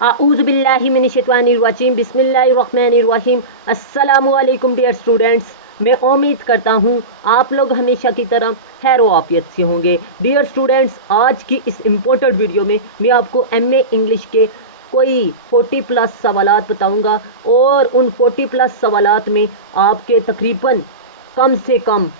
आऊज़ु बिल्लाहि मिनश्शैतानिर्रजीम बिस्मिल्लाहिर्रहमानिर्रहीम। अस्सलामुअलैकुम डियर स्टूडेंट्स, मैं उम्मीद करता हूँ आप लोग हमेशा की तरह खैर आफियत से होंगे। डियर स्टूडेंट्स, आज की इस इम्पोर्टेंट वीडियो में मैं आपको एमए इंग्लिश के कोई 40 प्लस सवालात बताऊँगा और उन 40 प्लस सवालात में आपके तकरीबन कम से कम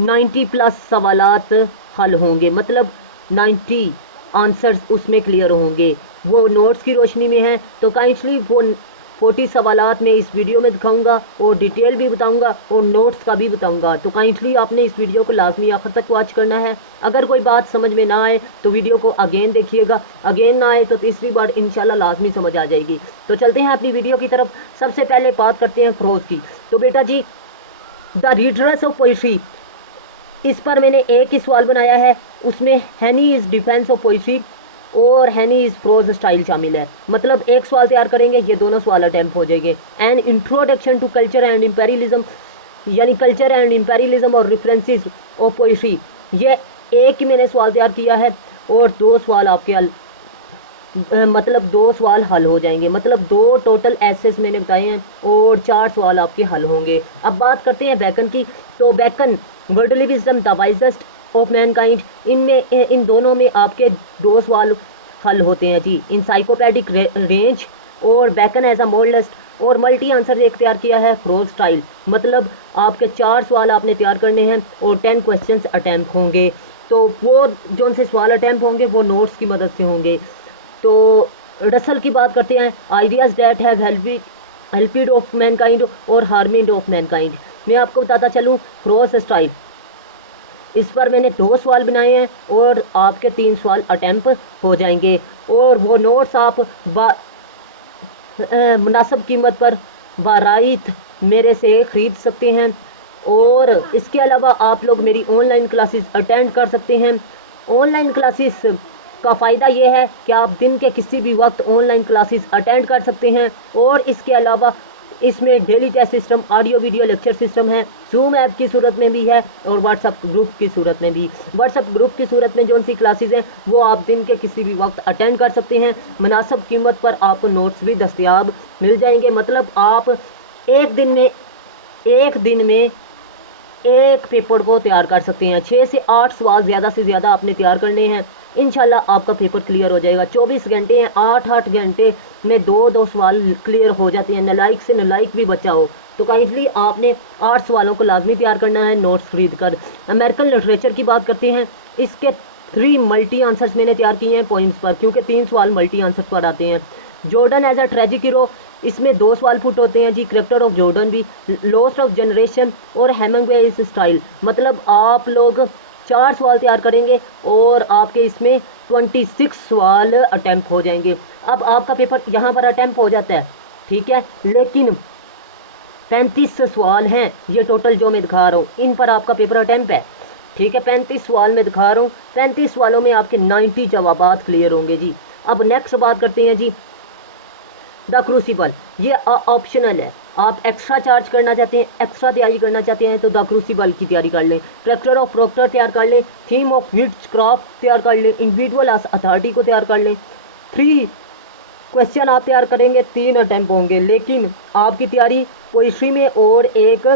90 प्लस सवालात हल होंगे, मतलब 90 आंसर्स उसमें क्लियर होंगे। वो नोट्स की रोशनी में है, तो काइंडली वो 40 सवालात मैं इस वीडियो में दिखाऊंगा और डिटेल भी बताऊंगा और नोट्स का भी बताऊंगा। तो काइंडली आपने इस वीडियो को लाजमी आखिर तक वॉच करना है। अगर कोई बात समझ में ना आए तो वीडियो को अगेन देखिएगा, अगेन ना आए तो तीसरी बार इंशाल्लाह लाजमी समझ आ जाएगी। तो चलते हैं अपनी वीडियो की तरफ। सबसे पहले बात करते हैं प्रोज की। तो बेटा जी, द रीडर्स ऑफ पोइट्री, इस पर मैंने एक ही सवाल बनाया है। उसमें हैनी इज़ डिफेंस ऑफ पोइट्री और हैनी इज़ प्रोज स्टाइल शामिल है। मतलब एक सवाल तैयार करेंगे, ये दोनों सवाल अटैम्प्ट हो जाएंगे। And introduction to culture and imperialism, यानी कल्चर एंड इम्पेरियलिज्म और रेफरेंसेस ऑफ पोइट्री, ये एक ही मैंने सवाल तैयार किया है और दो सवाल आपके मतलब दो सवाल हल हो जाएंगे। मतलब दो टोटल एसेस मैंने बताए हैं और 4 सवाल आपके हल होंगे। अब बात करते हैं बैकन की। तो bacon, worldly wisdom, the wisest of Mankind, इनमें इन दोनों में आपके 2 सवाल हल होते हैं जी। इंसाइक्लोपैडिक रेंज और बैकन एज अ मॉडलिस्ट, और मल्टी आंसर एक तैयार किया है प्रोज स्टाइल। मतलब आपके 4 सवाल आपने तैयार करने हैं और 10 क्वेश्चंस अटैम्प्ट होंगे। तो वो जो से सवाल अटैम्प्ट होंगे वो नोट्स की मदद से होंगे। तो रसल की बात करते हैं। Ideas that have helped of mankind और हार्मिंड ऑफ मैनकाइंड। मैं आपको बताता चलूँ प्रोज स्टाइल, इस पर मैंने 2 सवाल बनाए हैं और आपके 3 सवाल अटैम्प्ट हो जाएंगे। और वो नोट्स आप मुनासिब कीमत पर बाराइत मेरे से ख़रीद सकते हैं। और इसके अलावा आप लोग मेरी ऑनलाइन क्लासेस अटेंड कर सकते हैं। ऑनलाइन क्लासेस का फ़ायदा ये है कि आप दिन के किसी भी वक्त ऑनलाइन क्लासेस अटेंड कर सकते हैं। और इसके अलावा इसमें daily test system, audio video lecture system है, जूम ऐप की सूरत में भी है और व्हाट्सअप ग्रुप की सूरत में भी। व्हाट्सअप ग्रुप की सूरत में जो सी क्लासेस हैं वो आप दिन के किसी भी वक्त अटेंड कर सकते हैं। मुनासिब कीमत पर आपको नोट्स भी दस्तयाब मिल जाएंगे। मतलब आप एक दिन में एक पेपर को तैयार कर सकते हैं। 6 से 8 सवाल ज़्यादा से ज़्यादा आपने तैयार करने हैं। इंशाल्लाह आपका पेपर क्लियर हो जाएगा। 24 घंटे हैं, 8-8 घंटे में 2-2 सवाल क्लियर हो जाते हैं। नालायक से नालायक भी बचा हो तो काइंडली आपने 8 सवालों को लाजमी तैयार करना है नोट्स खरीद कर। अमेरिकन लिटरेचर की बात करते हैं। इसके 3 मल्टी आंसर्स मैंने तैयार किए हैं पॉइंट्स पर, क्योंकि 3 सवाल मल्टी आंसर्स पर आते हैं। Jordan as a tragic hero, इसमें 2 सवाल पुट होते हैं जी। कैरेक्टर ऑफ जॉर्डन भी, लॉस्ट ऑफ जनरेशन और हेमिंग्वे इज स्टाइल। मतलब आप लोग 4 सवाल तैयार करेंगे और आपके इसमें 26 सवाल अटैम्प्ट हो जाएंगे। अब आपका पेपर यहाँ पर अटैम्प्ट हो जाता है, ठीक है, लेकिन 35 सवाल हैं ये टोटल जो मैं दिखा रहा हूँ, इन पर आपका पेपर अटैम्प्ट है, ठीक है। 35 सवाल मैं दिखा रहा हूँ, 35 सवालों में आपके 90 जवाबात क्लियर होंगे जी। अब नेक्स्ट बात करते हैं जी द क्रूसिबल। ये ऑप्शनल है, आप एक्स्ट्रा चार्ज करना चाहते हैं, एक्स्ट्रा तैयारी करना चाहते हैं तो द क्रूसिबल की तैयारी कर लें। कैरेक्टर ऑफ प्रोक्टर तैयार कर लें, थीम ऑफ विच क्राफ्ट तैयार कर लें, इंडिविजुअल अथॉरिटी को तैयार कर लें। 3 क्वेश्चन आप तैयार करेंगे, 3 अटैम्प्ट होंगे। लेकिन आपकी तैयारी पोइट्री में और एक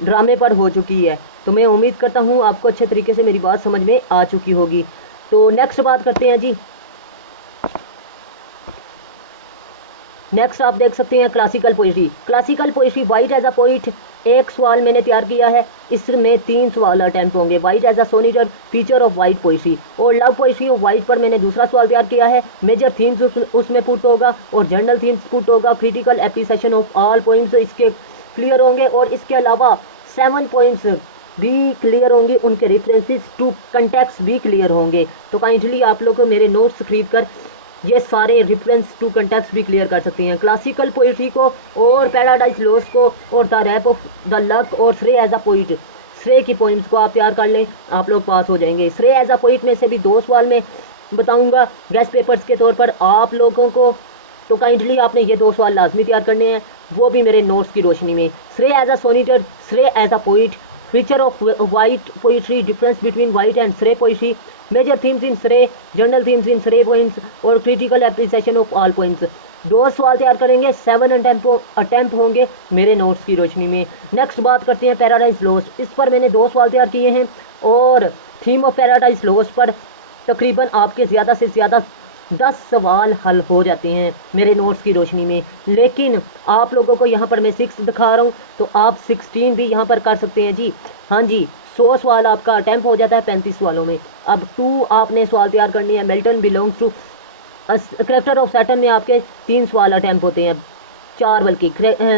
ड्रामे पर हो चुकी है, तो मैं उम्मीद करता हूँ आपको अच्छे तरीके से मेरी बात समझ में आ चुकी होगी। तो नेक्स्ट बात करते हैं जी। नेक्स्ट आप देख सकते हैं classical poetry. Classical poetry, Wyatt as a poet, एक सवाल मैंने तैयार किया है, इसमें 3 सवाल अटैम्प्ट होंगे। Wyatt as a sonneteer, feature of Wyatt poetry, और लव पोइट्री ऑफ वाइट पर मैंने दूसरा सवाल तैयार किया है। मेजर थीम्स उसमें पुट होगा और जनरल थीम्स पुट होगा। Critical appreciation of all poems इसके क्लियर होंगे और इसके अलावा 7 पॉइंट्स भी क्लियर होंगे, उनके रेफरेंसेस टू कंटेक्स्ट भी क्लियर होंगे। तो काइंडली आप लोग मेरे नोट्स खरीद कर ये सारे रेफरेंस टू कंटेक्स्ट भी क्लियर कर सकते हैं। क्लासिकल पोइट्री को और पैराडाइज लॉस्ट को और the Rape of the Lock और श्रे एज अ पोइट, श्रे की पोइम्स को आप तैयार कर लें, आप लोग पास हो जाएंगे। श्रे एज अ पोइट में से भी 2 सवाल में बताऊंगा गेस्ट पेपर्स के तौर पर आप लोगों को। तो काइंडली आपने ये 2 सवाल लाजमी तैयार करने हैं, वो भी मेरे नोट्स की रोशनी में। श्रे as a sonneteer, Surrey as a poet, feature of Wyatt poetry, difference between Wyatt and Surrey poetry, major themes in Surrey, general themes in Surrey points और critical appreciation of all points. 2 सवाल तैयार करेंगे, 7 attempt होंगे मेरे notes की रोशनी में। Next बात करते हैं पैराडाइज लॉस्ट। इस पर मैंने 2 सवाल तैयार किए हैं और थीम ऑफ पैराडाइज लॉस्ट पर तकरीबन आपके ज़्यादा से ज़्यादा 10 सवाल हल हो जाते हैं मेरे नोट्स की रोशनी में। लेकिन आप लोगों को यहाँ पर मैं 6 दिखा रहा हूँ, तो आप 16 भी यहाँ पर कर सकते हैं जी। हाँ जी, 100 सवाल आपका अटैम्प्ट हो जाता है 35 सवालों में। अब 2 आपने सवाल तैयार करनी है। Milton belongs to character of Satan में आपके 3 सवाल अटैम्प्ट होते हैं, 4 बल्कि।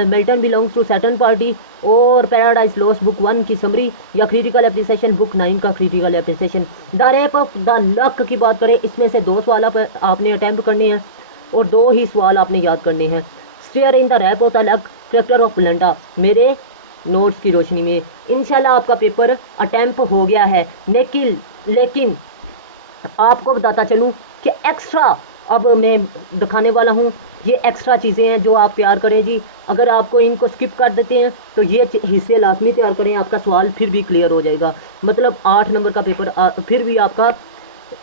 Milton belongs to Satan party और पैराडाइज लॉस्ट बुक 1 की समरी या क्रिटिकल एप्रिसिएशन बुक 9 का critical appreciation. The Rape of the Lock की बात करें, इसमें से 2 सवाल आपने अटैम्प्ट करने हैं और 2 ही सवाल आपने याद करने हैं। Satire in the Rape of the Lock character of लंडा मेरे नोट्स की रोशनी में। इंशाल्लाह आपका पेपर अटैम्प्ट हो गया है। लेकिन आपको बताता चलूँ कि एक्स्ट्रा अब मैं दिखाने वाला हूँ, ये एक्स्ट्रा चीज़ें हैं जो आप तैयार करें जी। अगर आपको इनको स्किप कर देते हैं तो ये हिस्से लाजमी तैयार करें, आपका सवाल फिर भी क्लियर हो जाएगा। मतलब 8 नंबर का पेपर फिर भी आपका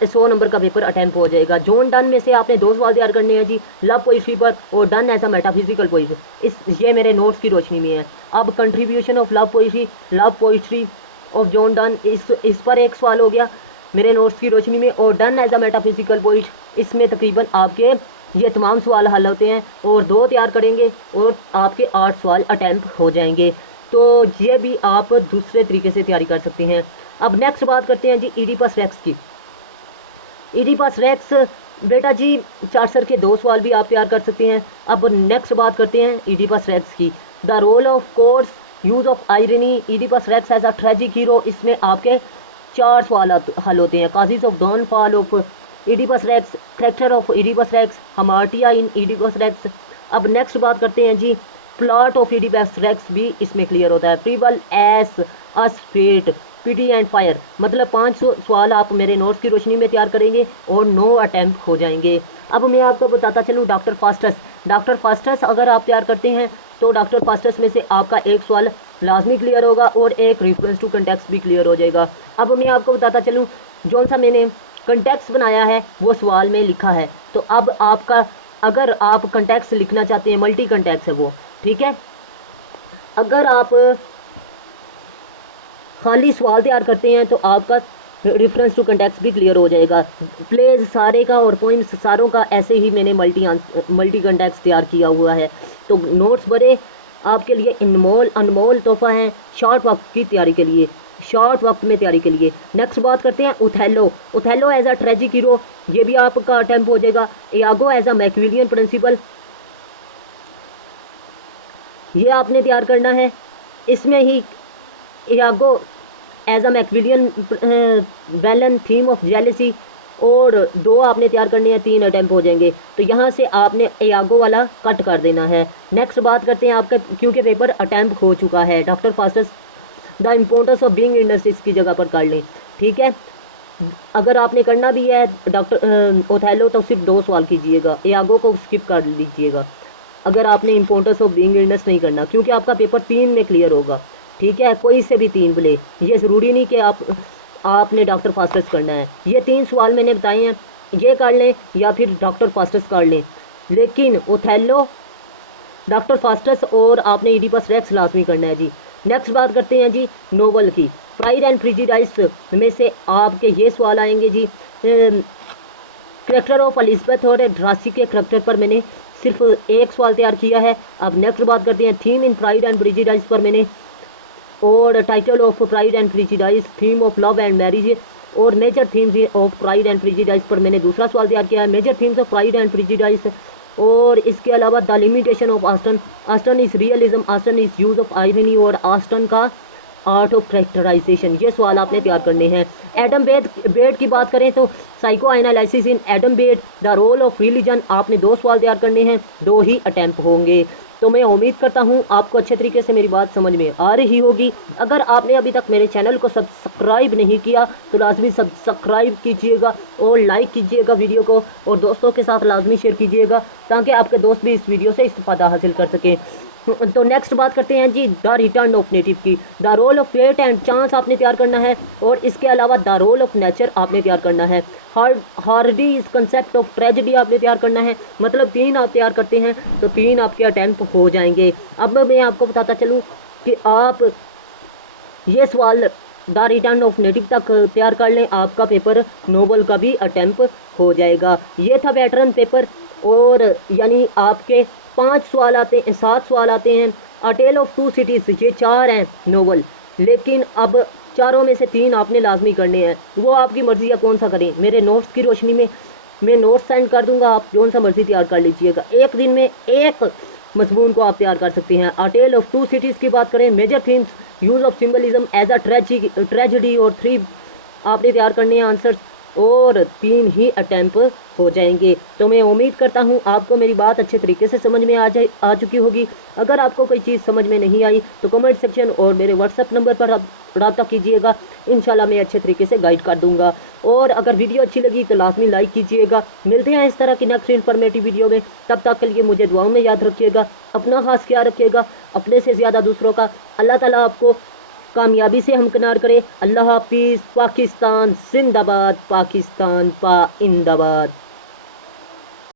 100 नंबर का पेपर अटैम्प्ट हो जाएगा। जॉन डन में से आपने 2 सवाल तैयार करने हैं जी, लव पोइट्री पर और Donne as a metaphysical poetry. ये मेरे नोट्स की रोशनी में है। अब contribution of love poetry of John Donne, इस पर 1 सवाल हो गया मेरे नोट्स की रोशनी में। और Donne as a metaphysical poet, इसमें तकरीबन आपके ये तमाम सवाल हल होते हैं और 2 तैयार करेंगे और आपके 8 सवाल अटैम्प्ट हो जाएंगे। तो ये भी आप दूसरे तरीके से तैयारी कर सकते हैं। अब नेक्स्ट बात करते हैं जी इडिपस रेक्स की। इडिपस रेक्स बेटा जी चार्सर के 2 सवाल भी आप तैयार कर सकते हैं। अब नेक्स्ट बात करते हैं इडिपस रेक्स की। The role of chorus use of irony, Oedipus Rex as a tragic hero, इसमें आपके 4 सवाल हल होते हैं। Causes of downfall of Oedipus Rex, character of Oedipus Rex, hamartia in Oedipus Rex. अब नेक्स्ट बात करते हैं जी प्लॉट ऑफ इडिपस रेक्स भी इसमें क्लियर होता है। Free will versus fate, pity and fear, मतलब 5 सवाल आप मेरे नोट्स की रोशनी में तैयार करेंगे और 9 अटैम्प्ट हो जाएंगे। अब मैं आपको बताता चलूँ डॉक्टर फास्टस अगर आप तैयार करते हैं तो डॉक्टर फास्टस में से आपका 1 सवाल लाजमी क्लियर होगा और 1 रेफरेंस टू कंटेक्स्ट भी क्लियर हो जाएगा। अब मैं आपको बताता चलूँ जौन सा मैंने कंटेक्स्ट बनाया है वो सवाल में लिखा है। तो अब आपका अगर आप कंटेक्स्ट लिखना चाहते हैं, मल्टी कंटेक्स्ट है वो, ठीक है। अगर आप खाली सवाल तैयार करते हैं तो आपका रेफरेंस टू कंटेक्स्ट भी क्लियर हो जाएगा। प्लेज सारे का और पॉइंट्स सारों का ऐसे ही मैंने मल्टी कंटेक्स्ट तैयार किया हुआ है। तो नोट्स बड़े आपके लिए अनमोल तोहफा है शॉर्ट वक्त की तैयारी के लिए, शॉर्ट वक्त में तैयारी के लिए। नेक्स्ट बात करते हैं Othello as a tragic hero, ये भी आपका अटेम्प्ट हो जाएगा। Iago as a Machiavellian principle, ये आपने तैयार करना है। इसमें ही Iago as a Machiavellian villain, theme of jealousy, और 2 आपने तैयार करनी है, 3 अटैम्प्ट हो जाएंगे। तो यहाँ से आपने इयागो वाला कट कर देना है। नेक्स्ट बात करते हैं आपका, क्योंकि पेपर अटैम्प्ट हो चुका है, doctor Faustus the importance of being industries की जगह पर कर लें, ठीक है। अगर आपने करना भी है डॉक्टर ओथेलो तो सिर्फ 2 सवाल कीजिएगा, इयागो को स्किप कर लीजिएगा अगर आपने इम्पोर्टेंस ऑफ बीइंग इंडस्ट्रीज नहीं करना, क्योंकि आपका पेपर 3 में क्लियर होगा, ठीक है। कोई से भी 3 बोले, ये ज़रूरी नहीं कि आपने डॉक्टर फास्टस करना है। ये 3 सवाल मैंने बताए हैं, ये कर लें या फिर डॉक्टर फास्टस कर लें, लेकिन ओथेलो, डॉक्टर फास्टस और आपने इडिपस रेक्स लाजमी करना है जी। नेक्स्ट बात करते हैं जी नोवेल की। प्राइड एंड प्रेजुडिस में से आपके ये सवाल आएंगे जी। करेक्टर ऑफ एलिजाबेथ और ड्रासी के करेक्टर पर मैंने सिर्फ 1 सवाल तैयार किया है। अब नेक्स्ट बात करते हैं theme in Pride and Prejudice पर मैंने, और title of Pride and Prejudice, theme of love and marriage और major themes of Pride and Prejudice पर मैंने दूसरा सवाल तैयार किया है, major themes of Pride and Prejudice. और इसके अलावा the limitation of Austen is realism, Austen is use of irony और ऑस्टन का आर्ट ऑफ कैरेक्टराइजेशन, ये सवाल आपने तैयार करने हैं। एडम बेड की बात करें तो psychoanalysis in Adam Bede, the role of religion, आपने 2 सवाल तैयार करने हैं, 2 ही अटैम्प्ट होंगे। तो मैं उम्मीद करता हूँ आपको अच्छे तरीके से मेरी बात समझ में आ रही होगी। अगर आपने अभी तक मेरे चैनल को सब्सक्राइब नहीं किया तो लाजमी सब्सक्राइब कीजिएगा और लाइक कीजिएगा वीडियो को, और दोस्तों के साथ लाजमी शेयर कीजिएगा ताकि आपके दोस्त भी इस वीडियो से इस्तेफादा हासिल कर सकें। तो नेक्स्ट बात करते हैं जी द रिटर्न ऑफ नेटिव की। The role of fate and chance आपने तैयार करना है, और इसके अलावा द रोल ऑफ नेचर आपने तैयार करना है। Hardy is concept of tragedy आपने तैयार करना है। मतलब 3 आप तैयार करते हैं तो 3 आपके अटेम्प्ट हो जाएंगे। अब मैं आपको बताता चलूँ कि आप ये सवाल द रिटर्न ऑफ नेटिव तक तैयार कर लें, आपका पेपर नोबल का भी अटेम्प्ट हो जाएगा। ये था वेटरन पेपर, और यानी आपके 5 सवाल आते हैं, 7 सवाल आते हैं। अ टेल ऑफ 2 सिटीज़, ये 4 हैं नोबल, लेकिन अब चारों में से 3 आपने लाजमी करने हैं। वो आपकी मर्ज़ी है कौन सा करें। मेरे नोट्स की रोशनी में मैं नोट्स सेंड कर दूंगा, आप कौन सा मर्ज़ी तैयार कर लीजिएगा। एक दिन में एक मजमून को आप तैयार कर सकते हैं। अ टेल ऑफ 2 सिटीज़ की बात करें, major themes, use of symbolism as a tragedy, और 3 आपने तैयार करने हैं आंसर, और 3 ही अटैम्प्ट हो जाएंगे। तो मैं उम्मीद करता हूँ आपको मेरी बात अच्छे तरीके से समझ में आ चुकी होगी। अगर आपको कोई चीज़ समझ में नहीं आई तो कमेंट सेक्शन और मेरे व्हाट्सएप नंबर पर आप रब्ता कीजिएगा, इंशाल्लाह मैं अच्छे तरीके से गाइड कर दूंगा। और अगर वीडियो अच्छी लगी तो लाजमी लाइक कीजिएगा। मिलते हैं इस तरह की नेक्स्ट इन्फॉर्मेटिव वीडियो में, तब तक के लिए मुझे दुआओं में याद रखिएगा। अपना खास ख्याल रखिएगा, अपने से ज़्यादा दूसरों का। अल्लाह ताला आपको कामयाबी से हमकिनार करे। अल्लाह हाफिज़। पाकिस्तान जिंदाबाद, पाकिस्तान पाइंदाबाद।